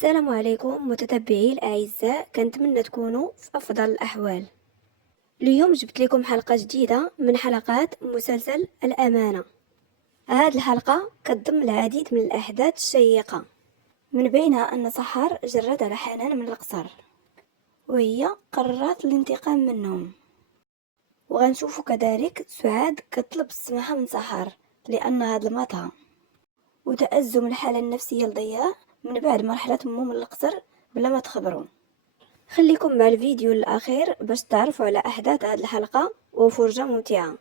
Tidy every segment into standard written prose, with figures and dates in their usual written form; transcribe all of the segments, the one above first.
السلام عليكم متتبعي الأعزاء، كنتمنى تكونوا في أفضل الأحوال. اليوم جبت لكم حلقة جديدة من حلقات مسلسل الأمانة. هذه الحلقة كتضم العديد من الأحداث الشيقة، من بينها أن سحر جرد على حنان من القصر وهي قررت الانتقام منهم، وغنشوفوا كذلك سعاد كتطلب السماحة من سحر لأنها ظلمتها، وتأزم الحالة النفسية لضياء من بعد مرحلة مو من القصر بلا ما تخبروا. خليكم مع الفيديو الأخير باش تعرفوا على أحداث هذه الحلقة وفرجة ممتعة.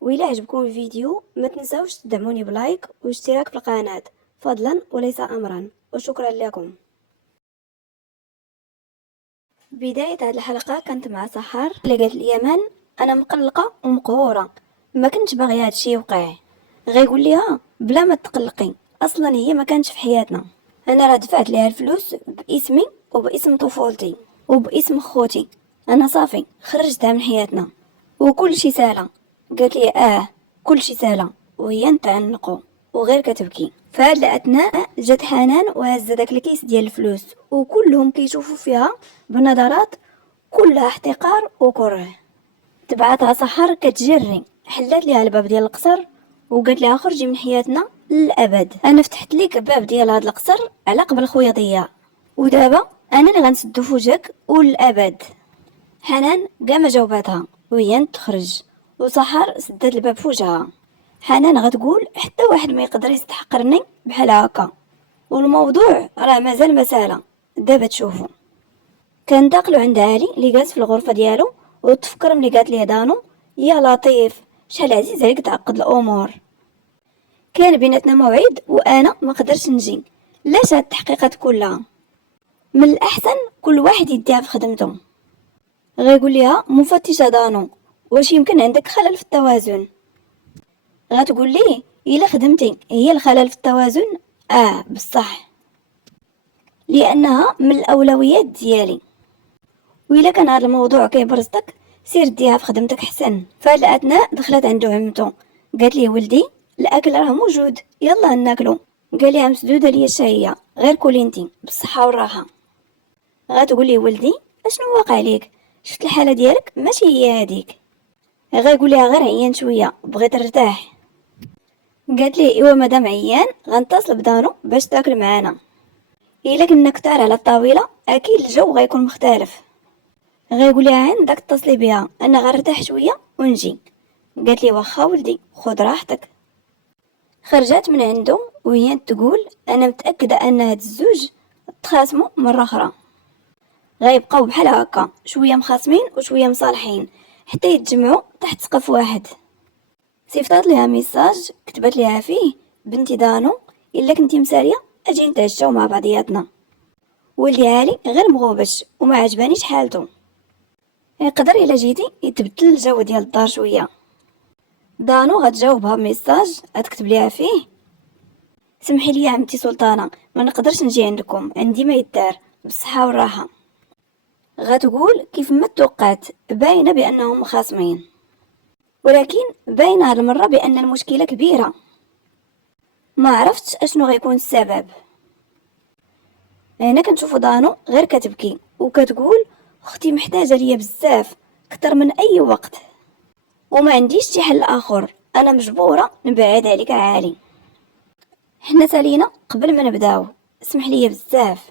وإلا عجبكم الفيديو ما تنسوش تدعموني بلايك واشتراك في القناة فضلا وليس أمرا، وشكرا لكم. بداية هذه الحلقة كانت مع سحر اللي قالت اليمن أنا مقلقة ومقهورة، ما كنتش باغية هادشي يوقع. غيقول ليها بلا ما تقلقي، أصلا هي ما كانتش في حياتنا، أنا راه دفعت ليها الفلوس باسمي وباسم طفولتي وباسم خوتي، أنا صافي خرجتها من حياتنا وكل شي سالة. قالت لي كل شي سالة، وهي نتعنقو وغير كتبكي. في هاد الأثناء جات حنان وهزت داك الكيس ديال الفلوس، وكلهم كيشوفوا فيها بنظرات كلها احتقار وكره. تبعتها سحر كتجري، حلات ليها الباب ديال القصر وقالت لها خرجي من حياتنا للابد، انا فتحت ليك الباب ديال هذا القصر على قبل خويا ضياء، ودابا انا اللي غنسدو في وجهك وللابد. حنان كاع ما جاوباتها وهي تخرج، وسحر سدت الباب في وجهها. حنان غتقول حتى واحد ما يقدر يستحقرني بحال هكا، والموضوع راه مازال مساله، دابا تشوفوا. كنتقلوا عند علي اللي جالس في الغرفه ديالو، وتفكر ملي قالت ليه دانو يا لطيف شحال عزيز عليك تعقد الامور، كان بيناتنا موعد وانا ما قدرتش نجي، لاش هاد التحقيقات كلها؟ من الاحسن كل واحد يديها في خدمته. غيقول ليها مفتشه دانو واش يمكن عندك خلل في التوازن؟ غتقول ليه الا خدمتي هي الخلل في التوازن بصح، لانها من الاولويات ديالي، وإلا كان هذا الموضوع كيبرزطك سير ديها في خدمتك حسن. فهاد الاثناء دخلت عنده عمته، قالت ليه ولدي الاكل راه موجود يلا ناكلو. قال لها مسدوده ليا الشهيه، غير كولي انتي بالصحه والراحه. غتقول ليه ولدي اشنو واقع ليك؟ شفت الحاله ديالك ماشي هي هذيك. غيقول لها غير عيان شويه بغيت نرتاح. قالت ليه ايوا مادام عيان غنتصل بدارو باش تاكل معانا، الا كنا كتار على الطاوله اكيد الجو غيكون مختلف. غيقول لها عندك اتصلي بها انا غنرتاح شويه ونجي. قالت لي واخا ولدي خذ راحتك. خرجت من عنده وهي تقول انا متاكده ان هاد الزوج تخاصموا مره اخرى، غيبقاو بحال هكا شويه مخاصمين وشويه مصالحين حتى يتجمعوا تحت سقف واحد. صيفطات ليها ميساج كتبت ليها فيه بنتي دانو الا كنتي مساليه اجي نتعشاو مع بعضياتنا، ولدي عالي غير مغوبش وما عجبانيش حالته، يقدر الا جيتي يتبدل الجو ديال الدار شويه. دانو غتجاوبها بميساج غتكتب ليها فيه سمحي لي عمتي سلطانه ما نقدرش نجي عندكم، عندي ما يدار بالصحه والراحه. غتقول كيف ما توقعت باينه بانهم مخاصمين، ولكن باينه هاد المره بان المشكله كبيره، ما عرفتش اشنو غيكون السبب. هنا كنشوفو دانو غير كتبكي وكتقول اختي محتاجه ليا بزاف اكثر من اي وقت، وما عنديش شي حل اخر، انا مجبوره نبعد عليك عالي. حنا سالينا قبل ما نبداو اسمح لي بزاف.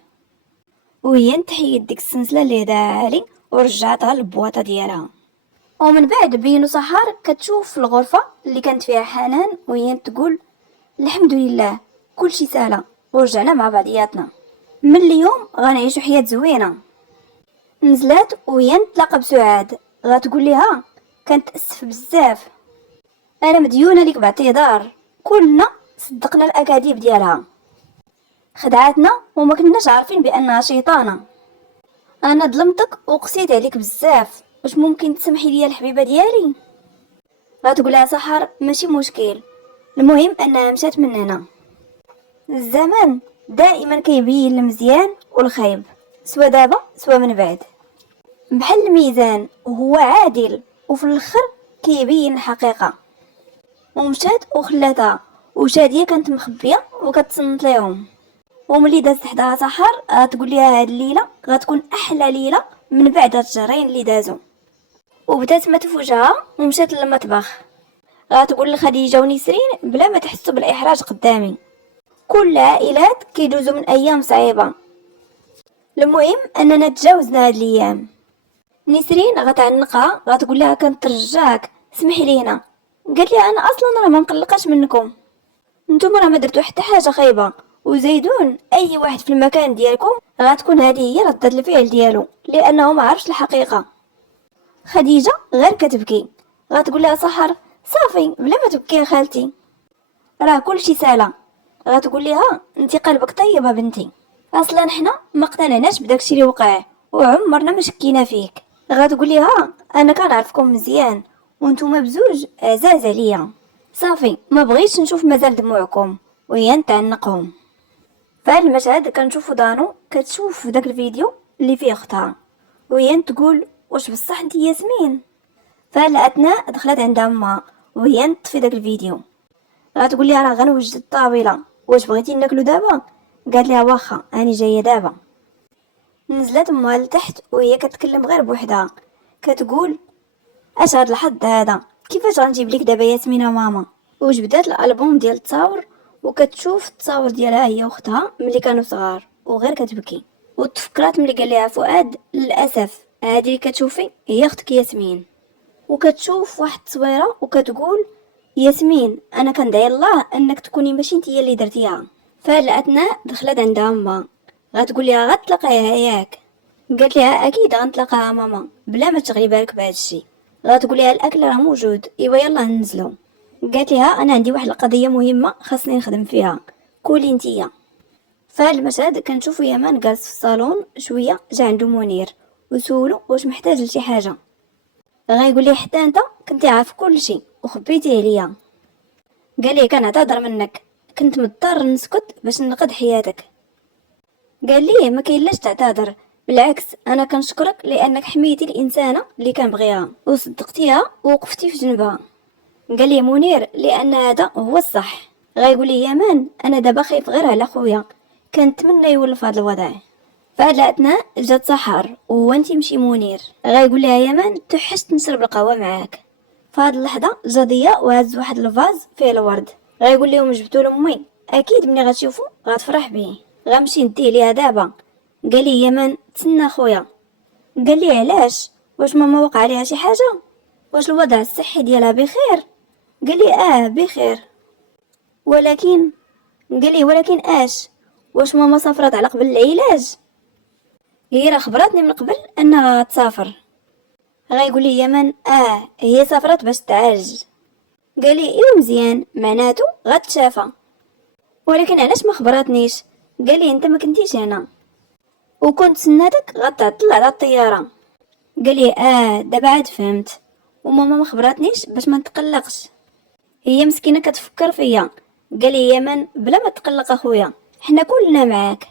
وهي نتحيد ديك السلسله اللي داها عالي ورجعتها للبواطه ديالها. ومن بعد بينو سحر كتشوف في الغرفه اللي كانت فيها حنان وهي تقول الحمد لله كل شي سالا ورجعنا مع بعضياتنا، من اليوم غنعيشو حياه زوينه. نزلات وهي نتلاقى بسعاد، غتقول ليها كنتاسف بزاف انا مديونه ليك باعتذار، كلنا صدقنا الاكاذيب ديالها، خدعتنا وما كناش عارفين بانها شيطانه، انا ظلمتك وقسيت عليك بزاف، واش ممكن تسمحي لي الحبيبه ديالي؟ غتقول لها سحر ماشي مشكل، المهم انها مشات من هنا. الزمن دائما كيبين المزيان والخايب، سوا دابا سوا من بعد، بحال الميزان وهو عادل وفي الاخر كيبين الحقيقه. ومشات وخلاتها وشاديه كانت مخبيه وكتصنت ليهم. وملي دازت حداها سحر تقول ليها هاد الليله غتكون احلى ليله من بعد هاد الشهرين اللي دازو. وبدات ما تفوجها ومشات للمطبخ غتقول لخديجه ونسرين بلا ما تحسوا بالاحراج قدامي. كل العائلات كيدوزوا من ايام صعيبه، المهم اننا تجاوزنا هاد الايام. نسرين غتعنقها غتقول لها كنترجاك سمح لينا. قالت لها انا اصلا راه ما مقلقاش منكم، نتوما راه ما درتو حتى حاجه خايبه، وزيدون اي واحد في المكان ديالكم غتكون هذه هي ردة الفعل ديالو لانه ما عرفش الحقيقه. خديجه غير كتبكي غتقول لها سحر صافي بلا ما تبكي يا خالتي راه كلشي سالا. غتقول لها انت قلبك طيبه بنتي، اصلا حنا ما اقتنعناش بداكشي اللي وقع وعمرنا ما شكينا فيك. غتقول لها انا كنعرفكم مزيان وانتوما بزوج عزاز عليا، صافي ما بغيتش نشوف مازال دموعكم وهي نتعنقهم. فهاد المشهد كنشوفو دانو كتشوف في داك الفيديو اللي فيه اختها وهي تقول واش بصح انت ياسمين. فهاد الاثناء دخلت عند امها وهي نطفي داك الفيديو. غتقول لها راه غنوجد الطابله، واش بغيتي ناكلو دابا؟ قالت لها واخا راني جايه دابا. نزلت امها لتحت وهي كتكلم غير بوحدها كتقول اش هاد الحظ هذا، كيفاش غنجيب لك دابا ياسمينه ماما. وجبدات الالبوم ديال التصاور وكتشوف التصاور ديالها هي واختها ملي كانوا صغار وغير كتبكي. وتفكرات ملي قال لها فؤاد للاسف هذه اللي كتشوفي هي اختك ياسمين. وكتشوف واحد التصويره وكتقول ياسمين انا كندعي الله انك تكوني ماشي انت هي اللي درتيها. فهاد الاثناء دخلت عندها امها غتقول لها غتلاقيها ياك. قالت لها اكيد غنتلاقاها ماما بلا ما تشغلي بالك بهذا الشيء. غتقول لها الاكل راه موجود ايوا يلا ننزلوا. قالت لها انا عندي واحد القضيه مهمه خاصني نخدم فيها كولي نتيا. فهاد المشهد كنشوفو يمان جالس في الصالون شويه جا عنده منير وسولو واش محتاج لشي حاجه. غايقول لي حتى انت كنتي عارف كل شيء وخبيتيه عليا. قال لي كنعتذر منك كنت مضطر نسكت باش نقض حياتك. قال لي ما كاين لاش تعتذر، بالعكس انا كنشكرك لانك حميتي الانسانه اللي كنبغيها وصدقتيها ووقفتي في جنبها. قال لي منير لان هذا هو الصح. غايقول لي يمان انا دابا خايف غير على خويا كنتمنى يولف هذا الوضع. فهاد الاثناء جات سحر وهو انت مشي منير. غايقول لها يمان تحشت نشرب القهوه معاك. فهاد اللحظه جا ضياء وهز واحد الفاز فيه الورد. غايقول لهم جبتو لامي اكيد ملي غتشوفو غتفرح بيه غنمشي نديه ليها دابا. قال لي يمان تسنى خويا. قال لي علاش واش ماما وقع عليها شي حاجه؟ واش الوضع الصحي ديالها بخير؟ قال لي بخير ولكن. قال لي ولكن اش واش ماما سافرت على قبل العلاج؟ هي راه خبرتني من قبل انها تسافر. غايقول لي يمن هي سافرت باش تعالج. قال لي ايوا مزيان معناتو غتشافى، ولكن علاش ما خبرتنيش؟ قال لي انت ما كنتيش هنا وكنت سناتك غتعطل على الطياره. قال لي دابا عاد فهمت، وماما ما خبرتنيش باش ما نتقلقش، هي مسكينه كتفكر فيا. قال لي يمن بلا ما تقلق اخويا حنا كلنا معاك.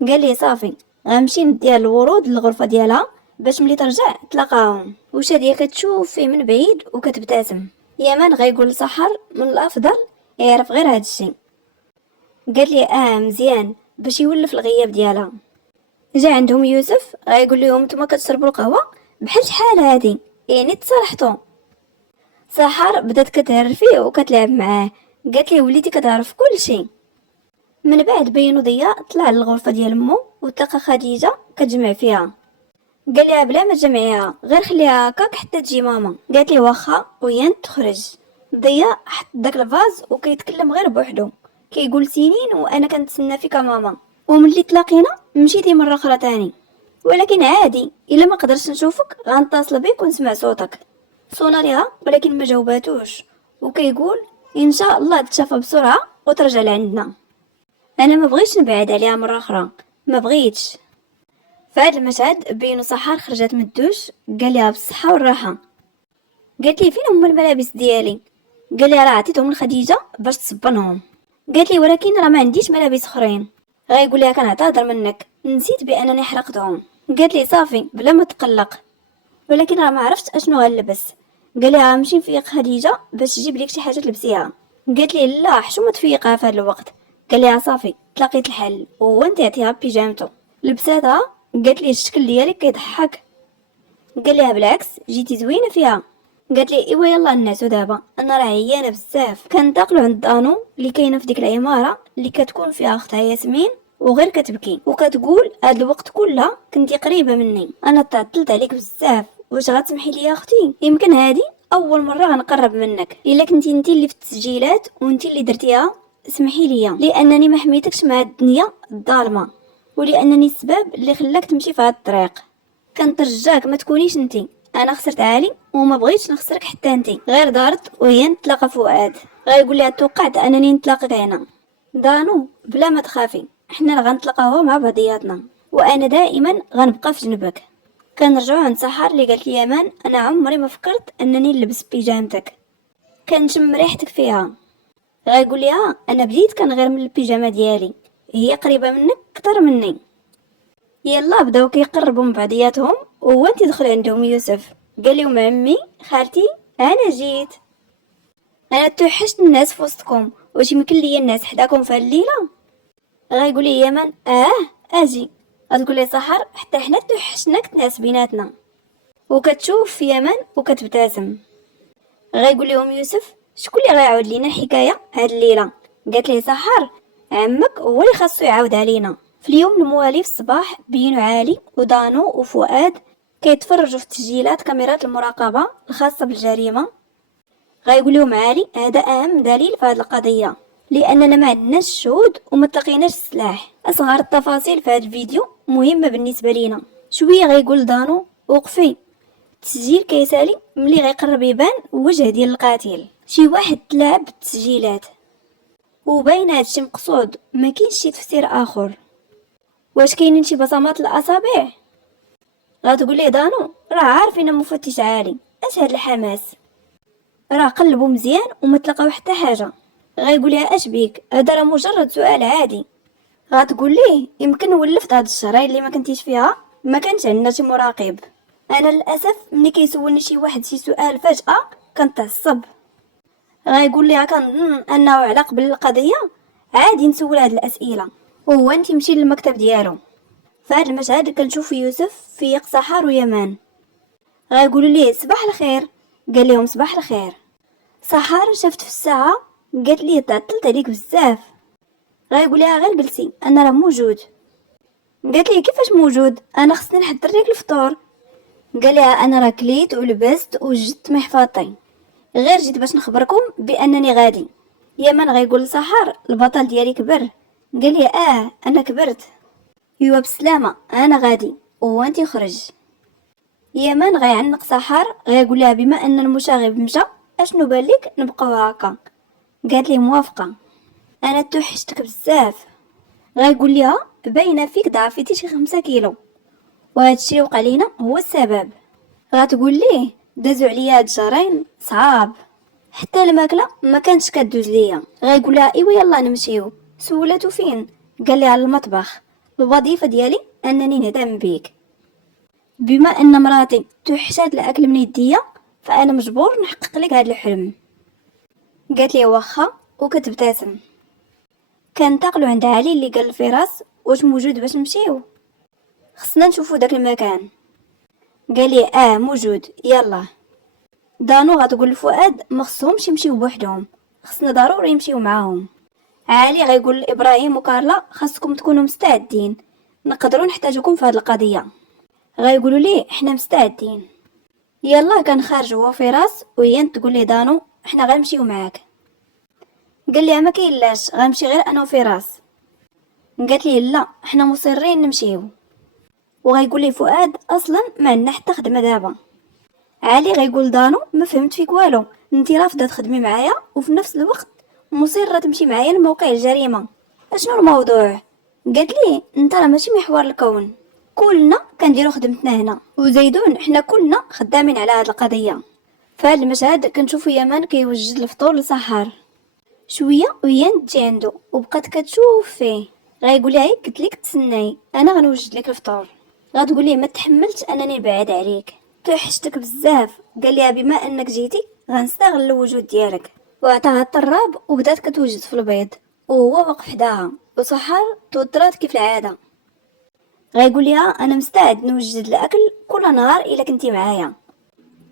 قال لي صافي غنمشي نديها الورود للغرفه ديالها باش ملي ترجع تلاقاهم. وشاديه كتشوف فيه من بعيد وكتبتسم. يمن غايقول لسحر من الافضل يعرف غير هذا الشيء. قال لي مزيان باش يولف الغياب ديالها. جا عندهم يوسف غايقول لهم نتوما كتشربوا القهوه بحال شحال هادي يعني تصالحتوا. سحر بدات كتهر فيه وكتلعب معاه. قالت لي وليتي كتعرف كل شيء. من بعد بينو ضياء طلع للغرفه ديال مو وتلقى خديجه كتجمع فيها. قال لها بلا ما تجمعيها غير خليها هكاك حتى تجي ماما. قالت لي واخا وهي تخرج. ضياء حط داك الفاز وكيتكلم غير بوحدو كيقول سنين وانا كنتسنى فيك ماما، وملي تلاقينا مشيتي مره اخرى تاني، ولكن عادي الا ما قدرتش نشوفك غنتصل بك ونسمع صوتك. صونا ليها ولكن ما جاوباتوش وكيقول ان شاء الله تشافى بسرعه وترجع لعندنا. انا ما بغيتش نبعد عليها مره اخرى ما بغيتش. فهاد المشهد بينو سحر خرجت من الدوش قال لها بالصحه والراحه. قالت لي فين هما الملابس ديالي؟ قال لي راه عطيتهم لخديجه باش تصبنهم. قالت لي ولكن راه ما عنديش ملابس اخرين. غايقول لها كنعتذر منك نسيت بانني حرقتهم. قالت لي صافي بلا ما تقلق، ولكن راه ما عرفتش اشنو غنلبس. قال لها غنمشي نفيق خديجه باش تجيب لك شي حاجه تلبسيها. قالت لي لا حشومه تفيقها في هذا الوقت. قال لها صافي تلاقيت الحل هو انت عطيها بيجامته. لبساتها قالت لي الشكل ديالك كيضحك. قال لها بالعكس جيتي زوينه فيها. قالت لي ايوا يلا الناس دابا انا راه عيانه بزاف. كنتقلوا عند دانو اللي كاينه في ديك العماره اللي كتكون فيها اختها ياسمين وغير كتبكي وكتقول هاد الوقت كلها كنتي قريبه مني، انا تعطلت عليك بزاف، واش غتسمحي لي اختي؟ يمكن هادي اول مره غنقرب منك، الا كنتي انت اللي في التسجيلات وانت اللي درتيها اسمحي لي، لانني ما حميتكش مع الدنيا الظالمه، ولانني السبب اللي خلاك تمشي في هاد الطريق. كنترجاك ما تكونيش انتي. انا خسرت عالي وما بغيتش نخسرك حتى انتي. غير دارت وهي نتلاقى فؤاد غايقول لها توقعت انني نتلاقاك هنا. دانو بلا ما تخافي حنا غنتلاقاو مع بعضياتنا، وانا دائما غنبقى في جنبك. كنرجعوا عند سحر اللي قالت لي يمان انا عمري ما فكرت انني نلبس بيجامتك، كنشم ريحتك فيها. غايقول لي انا بديت كنغير من البيجامه ديالي، هي قريبه منك اكثر مني. يلا بداو كيقربوا من بعضياتهم وهو انت دخل عندهم يوسف قال لهم عمي خالتي انا جيت، انا توحشت الناس في وسطكم، واش يمكن ليا الناس حداكم في الليله؟ غايقول لي يمن اجي. غتقول لي سحر حتى حنا توحشناك الناس بيناتنا، وكتشوف في يمن وكتبتسم. غايقول لهم يوسف شكون اللي غيعاود لينا الحكايه هاد الليله؟ قالت لي سحر عمك هو اللي خاصو يعاود علينا. في اليوم الموالي في الصباح بينو عالي ودانو وفؤاد كيتفرجوا في تسجيلات كاميرات المراقبه الخاصه بالجريمه. غايقول لهم عالي هذا اهم دليل في هذه القضيه، لاننا ما عندناش الشهود وما تلقيناش السلاح. اصغر التفاصيل في هذا الفيديو مهمه بالنسبه لينا. شويه غايقول دانو وقفي، التسجيل كيسالي ملي غيقرب يبان وجه ديال القاتل. شي واحد تلاعب بالتسجيلات وباين هادشي مقصود، ما كاينش شي تفسير اخر. واش كاينين شي بصمات الاصابع؟ غتقول لي دانو راه عارفين مفتش عالي، اش هاد الحماس؟ راه قلبوا مزيان وما تلقاو حتى حاجه. غايقول لها اش بيك هذا راه مجرد سؤال عادي. غتقول ليه يمكن ولفت هاد الشهرين اللي ما كنتيش فيها ما كانش عندنا شي مراقب. انا للاسف ملي كيسولني شي واحد شي سؤال فجاه كنتعصب. غايقول لي كنظن انه على قبل القضيه عادي نسول هاد الاسئله، وهو انت مشي للمكتب ديالو. فهاد المشهد كنشوف يوسف في سحر ويمان. غايقولوا ليه صباح الخير، قال لهم صباح الخير. سحر شافت في الساعه قالت لي تعطلت عليك بزاف. غايقول لها غير جلسي انا راه موجود. قالت لي كيفاش موجود؟ انا خصني نحضر لك الفطور. قال لها انا راه كليت ولبست وجدت محفظتي، غير جيت باش نخبركم بانني غادي. يمن غايقول لسحر البطل ديالي كبر. قال لي انا كبرت. ايوا بسلامه انا غادي وانت خرج. يمن غيعنق سحر غايقول لها بما ان المشاغب مشى اشنو بالك نبقاو هكا؟ قالت لي موافقه، انا توحشتك بزاف. غايقول لها باينه فيك ضعفتي شي 5 كيلو وهادشي وقع لينا هو السبب. غتقول ليه دازو عليا هاد شهرين صعاب، حتى الماكله ما كانتش كدوز ليا. غايقول لها ايوا يلا نمشيو. سولاتو فين؟ قال لي على المطبخ، الوظيفه ديالي انني نهتم بيك، بما ان مراتي توحشات الاكل من يديا فانا مجبور نحقق لك هذا الحلم. قالت لي واخا وكتبتسم. كنتقلوا عند علي اللي قال الفراس واش موجود باش نمشيو؟ خصنا نشوفوا داك المكان. قال لي موجود يلا. دانو غتقول لفؤاد ما خصهمش يمشيو بوحدهم، خصنا ضروري يمشيو معاهم. علي غيقول لابراهيم وكارلا خاصكم تكونوا مستعدين، نقدروا نحتاجكم في هذه القضيه. غيقولوا ليه احنا مستعدين. يلا كنخرج هو فراس وهي تقول لي دانو احنا غنمشيو معاك. قال لي ما كاينلاش غنمشي غير انا وفراس. قالت لي لا احنا مصرين نمشيو. وغيقول لي فؤاد اصلا ما عندنا حتى خدمه دابا. علي غيقول دانو ما فهمت فيك والو، انتي رافضه تخدمي معايا وفي نفس الوقت مصره تمشي معايا لموقع الجريمه، اشنو الموضوع؟ قالت لي انت راه ماشي محور الكون، كلنا كنديروا خدمتنا هنا وزيدون حنا كلنا خدامين على هذه القضيه. فهاد المشهد كنشوفو يمان كيوجد الفطور لسحر. شويه وهي تجي عنده وبقات كتشوف فيه. غايقول لها قلت لك تسناي انا غنوجد لك الفطور. غتقول ليه ما تحملتش انني نبعد عليك، توحشتك بزاف. قال لها بما انك جيتي غنستغل الوجود ديالك، وعطاها الطراب وبدات كتوجد في البيض وهو واقف حداها. وسحر توترات كيف العاده، غيقول لها انا مستعد نوجد الاكل كل نهار الا كنتي معايا.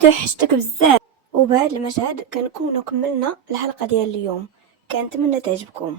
توحشتك بزاف. وبهذا المشهد كنكونوا كملنا الحلقه ديال اليوم. كنتمنى تعجبكم.